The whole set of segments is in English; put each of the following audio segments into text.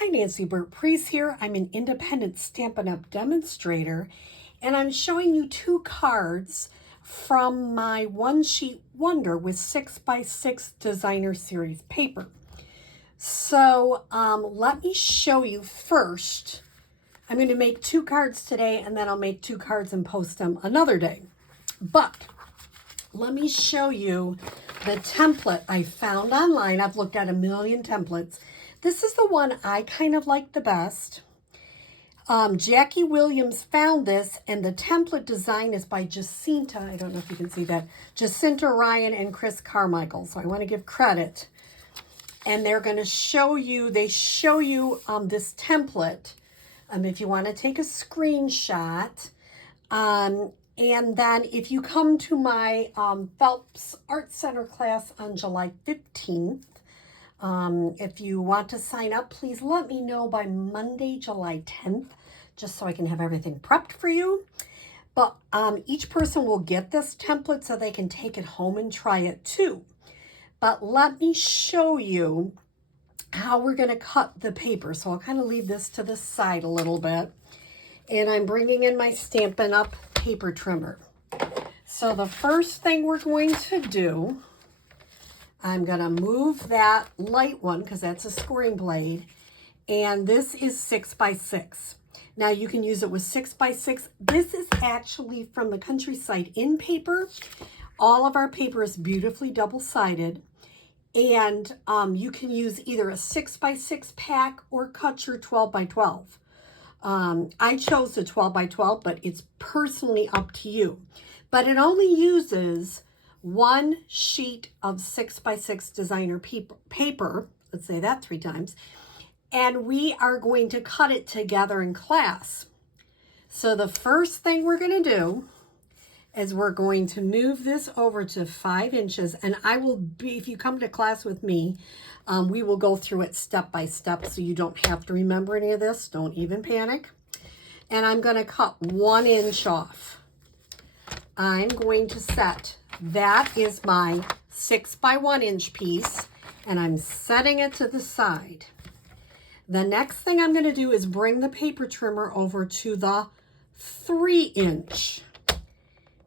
Hi, Nancy Burt-Preece here. I'm an independent Stampin' Up! Demonstrator, and I'm showing you two cards from my One Sheet Wonder with 6x6 Designer Series paper. So let me show you first. I'm going to make two cards today, and then I'll make two cards and post them another day. But let me show you the template I found online. I've looked at a million templates. This is the one I kind of like the best. Jacque Williams found this, and the template design is by Jacinta. I don't know if you can see that. Jacinta, Ryan, and Chris Carmichael. So I want to give credit. And they're going to show you, they show you this template if you want to take a screenshot. And then if you come to my Phelps Art Center class on July 15th, if you want to sign up, please let me know by Monday, July 10th, just so I can have everything prepped for you. But each person will get this template so they can take it home and try it too. But let me show you how we're going to cut the paper. So I'll kind of leave this to the side a little bit. And I'm bringing in my Stampin' Up! Paper trimmer. So the first thing we're going to do, I'm going to move that light one because that's a scoring blade. And this is 6x6. Now you can use it with 6x6. This is actually from the Countryside in paper. All of our paper is beautifully double-sided. And you can use either a 6x6 pack or cut your 12x12. I chose the 12x12, but it's personally up to you. But it only uses one sheet of 6x6 designer paper. Let's say that 3 times. And we are going to cut it together in class. So the first thing we're going to do is we're going to move this over to 5 inches. And I will be, if you come to class with me, we will go through it step by step so you don't have to remember any of this. Don't even panic. And I'm going to cut 1 inch off. I'm going to set, that is my 6x1 inch piece, and I'm setting it to the side. The next thing I'm going to do is bring the paper trimmer over to the 3 inch.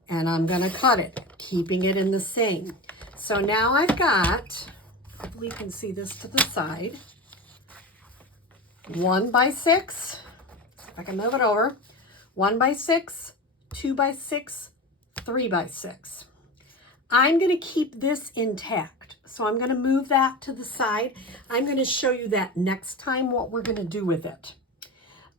And I'm going to cut it, keeping it in the same. So now I've got, hopefully you can see this to the side, 1x6, if I can move it over, 1x6, 2x6, 3x6. I'm going to keep this intact. So I'm going to move that to the side. I'm going to show you that next time what we're going to do with it.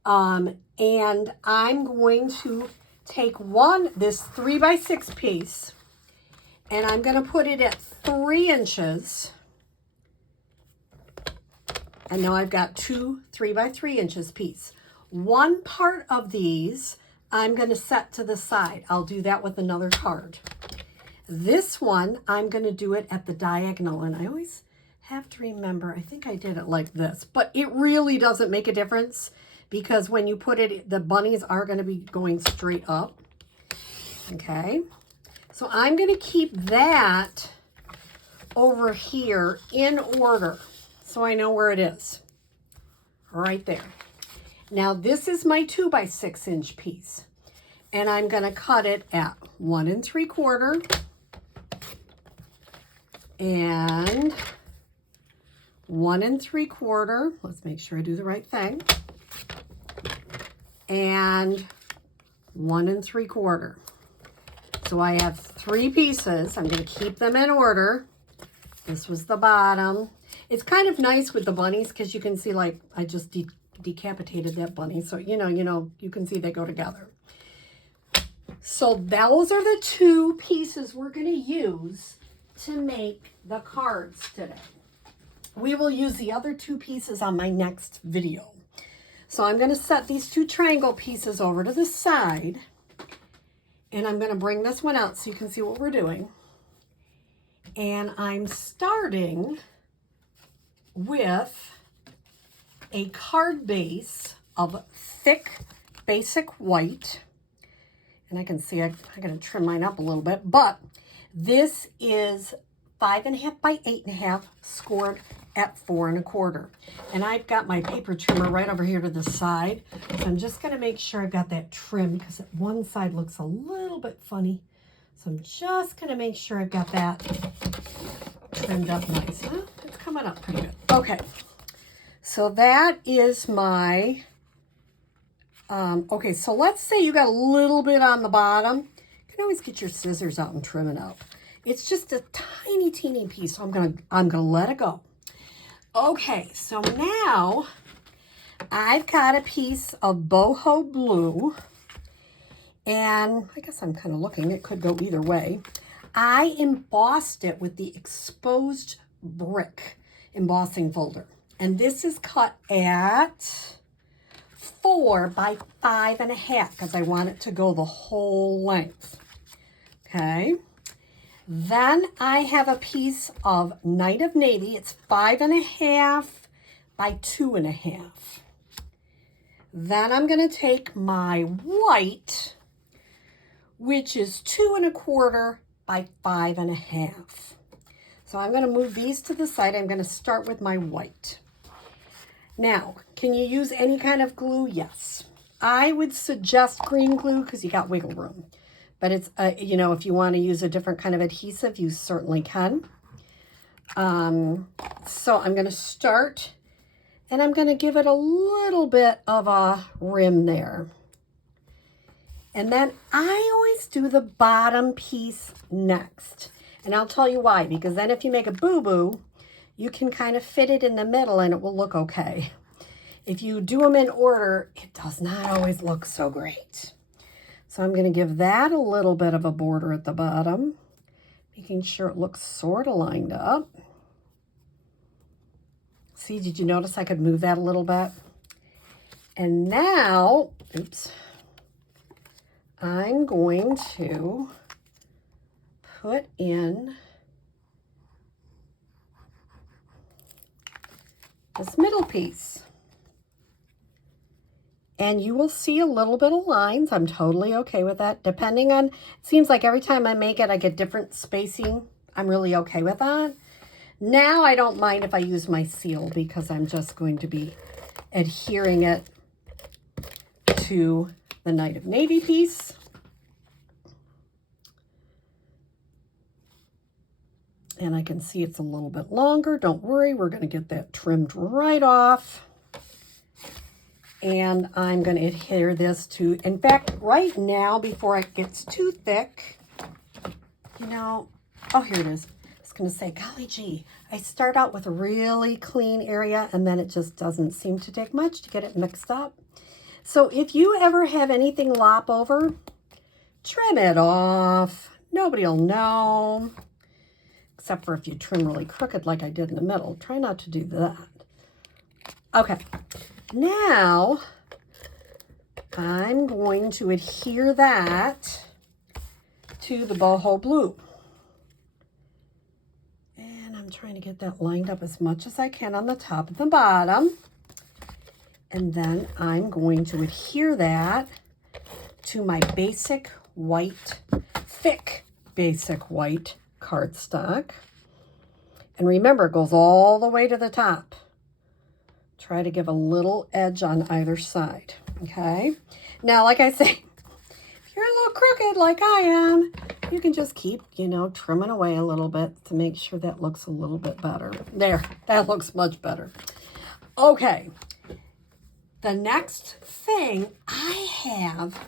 And I'm going to take this 3x6 piece, and I'm going to put it at 3 inches. And now I've got 2 3x3 inches piece. One part of these I'm going to set to the side. I'll do that with another card. This one, I'm going to do it at the diagonal, and I always have to remember, I think I did it like this, but it really doesn't make a difference because when you put it, the bunnies are going to be going straight up. Okay, so I'm going to keep that over here in order so I know where it is. Right there. Now this is my 2x6 inch piece, and I'm going to cut it at 1 3/4 and 1 3/4. Let's make sure I do the right thing. And 1 3/4. So I have 3 pieces. I'm going to keep them in order. This was the bottom. It's kind of nice with the bunnies because you can see, like, I just decapitated that bunny. So, you can see they go together. So those are the 2 pieces we're going to use to make the cards today. We will use the other 2 pieces on my next video. So I'm going to set these 2 triangle pieces over to the side. And I'm going to bring this one out so you can see what we're doing. And I'm starting with a card base of thick basic white. And I can see I'm going to trim mine up a little bit, but this is 5.5 by 8.5, scored at 4 1/4. And I've got my paper trimmer right over here to the side. So I'm just going to make sure I've got that trimmed because one side looks a little bit funny. So I'm just going to make sure I've got that trimmed up nice. Huh? It's coming up pretty good. Okay. So that is my, okay, so let's say you got a little bit on the bottom. You can always get your scissors out and trim it out. It's just a tiny, teeny piece. So I'm gonna let it go. Okay, so now I've got a piece of boho blue, and I guess I'm kind of looking, it could go either way. I embossed it with the exposed brick embossing folder, and this is cut at 4 by 5.5 because I want it to go the whole length. Okay. Then I have a piece of Night of Navy. It's 5.5 by 2.5. Then I'm going to take my white, which is 2 1/4 by 5.5. So I'm going to move these to the side. I'm going to start with my white. Now, can you use any kind of glue? Yes. I would suggest green glue because you got wiggle room. But it's, you know, if you want to use a different kind of adhesive, you certainly can. So I'm going to start, and I'm going to give it a little bit of a rim there. And then I always do the bottom piece next. And I'll tell you why, because then if you make a boo-boo, you can kind of fit it in the middle and it will look okay. If you do them in order, it does not always look so great. So I'm going to give that a little bit of a border at the bottom, making sure it looks sort of lined up. See, did you notice I could move that a little bit? And now, oops, I'm going to put in this middle piece. And you will see a little bit of lines. I'm totally okay with that. Depending on, it seems like every time I make it, I get different spacing. I'm really okay with that. Now I don't mind if I use my seal because I'm just going to be adhering it to the Night of Navy piece. And I can see it's a little bit longer. Don't worry, we're going to get that trimmed right off. And I'm going to adhere this to, in fact, right now, before it gets too thick, you know, oh, here it is. I was going to say, golly gee, I start out with a really clean area, and then it just doesn't seem to take much to get it mixed up. So if you ever have anything lop over, trim it off. Nobody will know, except for if you trim really crooked like I did in the middle. Try not to do that. Okay. Now, I'm going to adhere that to the boho blue. And I'm trying to get that lined up as much as I can on the top and the bottom. And then I'm going to adhere that to my basic white, thick basic white cardstock. And remember, it goes all the way to the top. Try to give a little edge on either side, okay? Now, like I say, if you're a little crooked like I am, you can just keep, you know, trimming away a little bit to make sure that looks a little bit better. There, that looks much better. Okay, the next thing, I have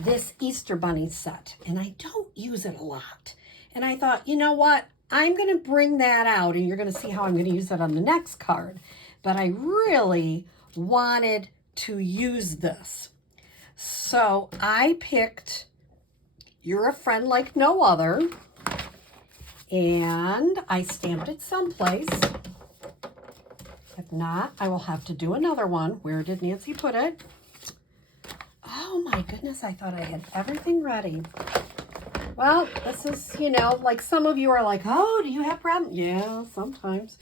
this Easter Bunny set, and I don't use it a lot. And I thought, you know what? I'm going to bring that out, and you're going to see how I'm going to use it on the next card. But I really wanted to use this. So I picked You're a Friend Like No Other, and I stamped it someplace. If not, I will have to do another one. Where did Nancy put it? Oh my goodness, I thought I had everything ready. Well, this is, you know, like some of you are like, oh, do you have problems? Yeah, sometimes.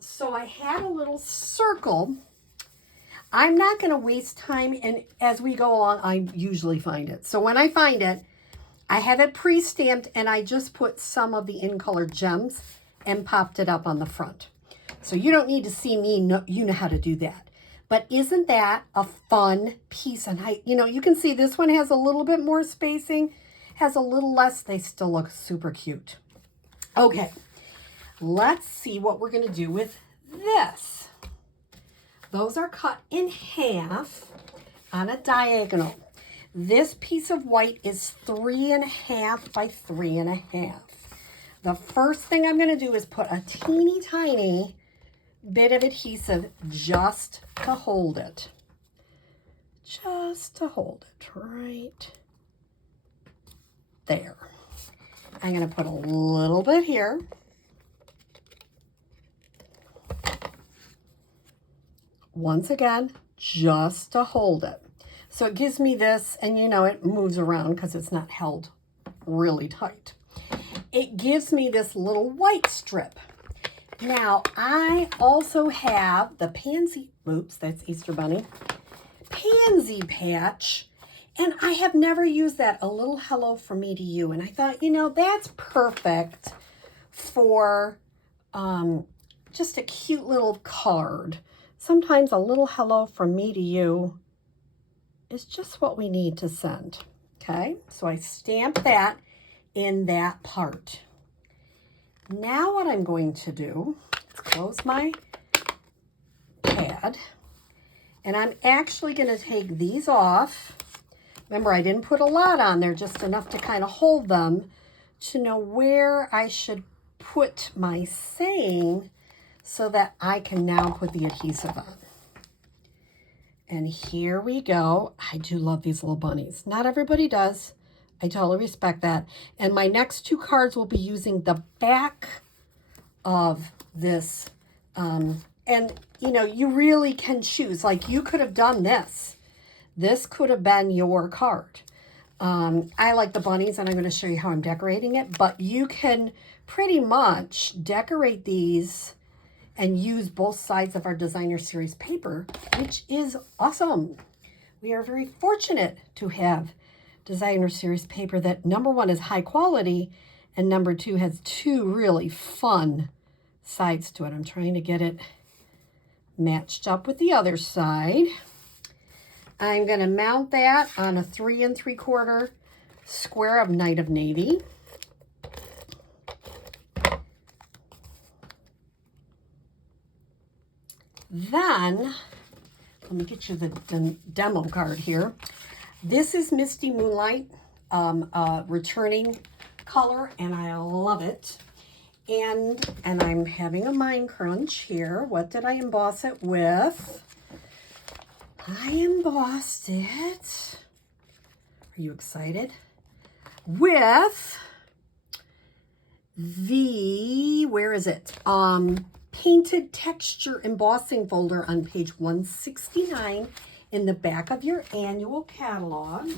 So I had a little circle. I'm not going to waste time, and as we go along, I usually find it. So when I find it, I have it pre-stamped, and I just put some of the in-color gems and popped it up on the front. So you don't need to see me, you know how to do that. But isn't that a fun piece? And you can see this one has a little bit more spacing, has a little less. They still look super cute. Okay, let's see what we're gonna do with this. Those are cut in half on a diagonal. This piece of white is 3.5 by 3.5. The first thing I'm gonna do is put a teeny tiny bit of adhesive just to hold it. Just to hold it right there. I'm going to put a little bit here. Once again, just to hold it. So it gives me this, and it moves around because it's not held really tight. It gives me this little white strip. Now, I also have the pansy, oops, that's Easter Bunny, pansy patch, and I have never used that, a little hello from me to you. And I thought, that's perfect for just a cute little card. Sometimes a little hello from me to you is just what we need to send, okay? So I stamp that in that part. Now what I'm going to do is close my pad, and I'm actually going to take these off. Remember, I didn't put a lot on there, just enough to kind of hold them to know where I should put my saying so that I can now put the adhesive on. And here we go. I do love these little bunnies. Not everybody does. I totally respect that. And my next two cards will be using the back of this. And, you really can choose. Like, you could have done this. This could have been your card. I like the bunnies, and I'm going to show you how I'm decorating it. But you can pretty much decorate these and use both sides of our designer series paper, which is awesome. We are very fortunate to have designer series paper that, number one, is high quality, and number two, has two really fun sides to it. I'm trying to get it matched up with the other side. I'm going to mount that on a 3 3/4 square of Night of Navy. Then, let me get you the demo card here. This is Misty Moonlight, returning color, and I love it. And I'm having a mind crunch here. What did I emboss it with? I embossed it. Are you excited? With the, where is it? Painted texture embossing folder on page 169 in the back of your annual catalog.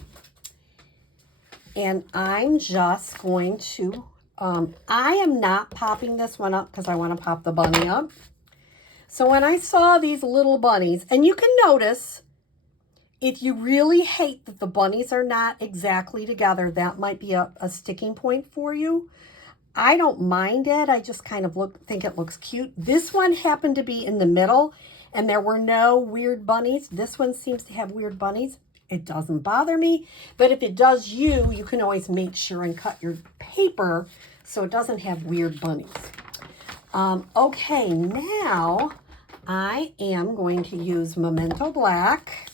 And I'm just going to, I am not popping this one up because I want to pop the bunny up. So when I saw these little bunnies, and you can notice, if you really hate that the bunnies are not exactly together, that might be a sticking point for you. I don't mind it. I just kind of think it looks cute. This one happened to be in the middle, and there were no weird bunnies. This one seems to have weird bunnies. It doesn't bother me, but if it does you can always make sure and cut your paper so it doesn't have weird bunnies. Okay, now I am going to use Memento Black,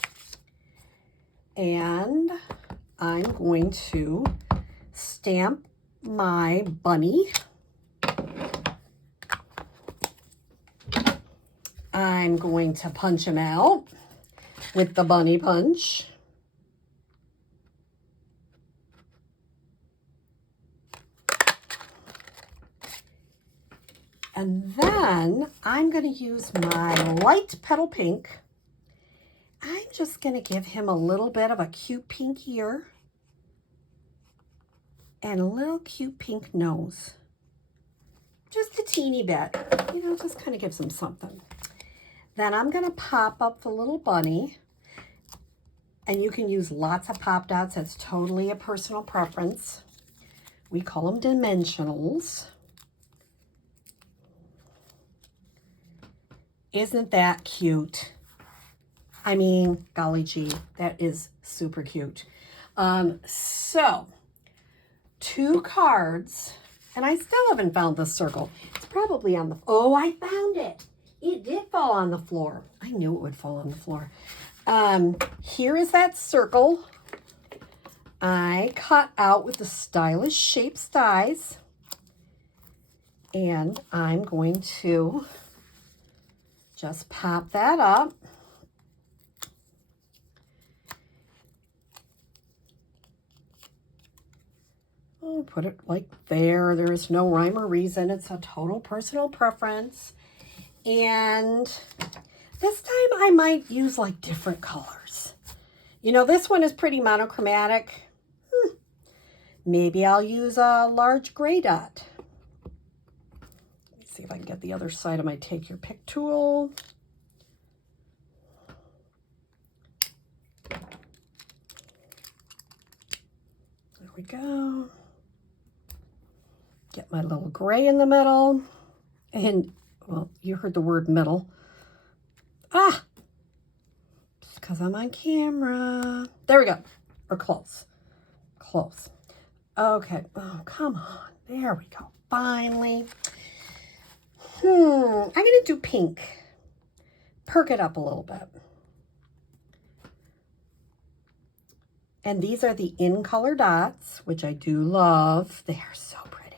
and I'm going to stamp my bunny. I'm going to punch him out with the bunny punch. And then I'm going to use my light petal pink. I'm just going to give him a little bit of a cute pink ear and a little cute pink nose. Just a teeny bit, just kind of gives him something. Then I'm going to pop up the little bunny, and you can use lots of pop dots. That's totally a personal preference. We call them dimensionals. Isn't that cute? I mean, golly gee, that is super cute. So, 2 cards, and I still haven't found the circle. It's probably on the, oh, I found it. It did fall on the floor. I knew it would fall on the floor. Here is that circle I cut out with the stylish shapes dies. And I'm going to just pop that up. Oh, put it like there. There is no rhyme or reason. It's a total personal preference. And this time I might use like different colors. You know, this one is pretty monochromatic. Maybe I'll use a large gray dot. Let me see if I can get the other side of my Take Your Pick tool. There we go. Get my little gray in the middle. And, well, you heard the word middle. Ah! Just because I'm on camera. There we go. Or close. Close. Okay. Oh, come on. There we go. Finally. I'm going to do pink. Perk it up a little bit. And these are the in-color dots, which I do love. They are so pretty.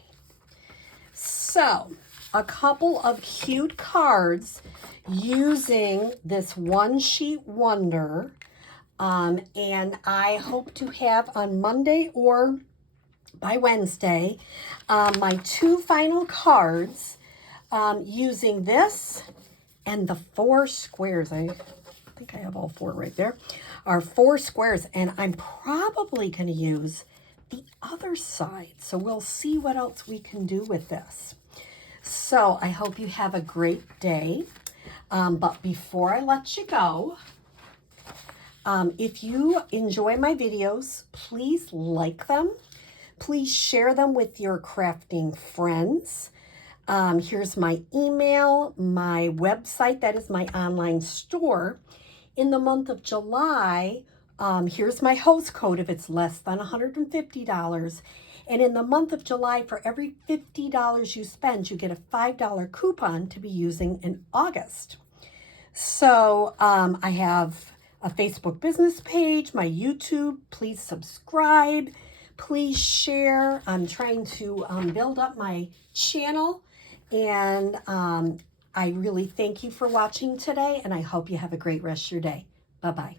So, a couple of cute cards using this One Sheet Wonder. And I hope to have on Monday or by Wednesday, my 2 final cards using this and the 4 squares. I think I have all 4 right there. Are 4 squares, and I'm probably going to use the other side. So we'll see what else we can do with this. So I hope you have a great day. But before I let you go, if you enjoy my videos, please like them. Please share them with your crafting friends. Here's my email, my website, that is my online store. In the month of July, here's my host code if it's less than $150. And in the month of July, for every $50 you spend, you get a $5 coupon to be using in August. So I have a Facebook business page, my YouTube. Please subscribe. Please share. I'm trying to build up my channel. And I really thank you for watching today. And I hope you have a great rest of your day. Bye-bye.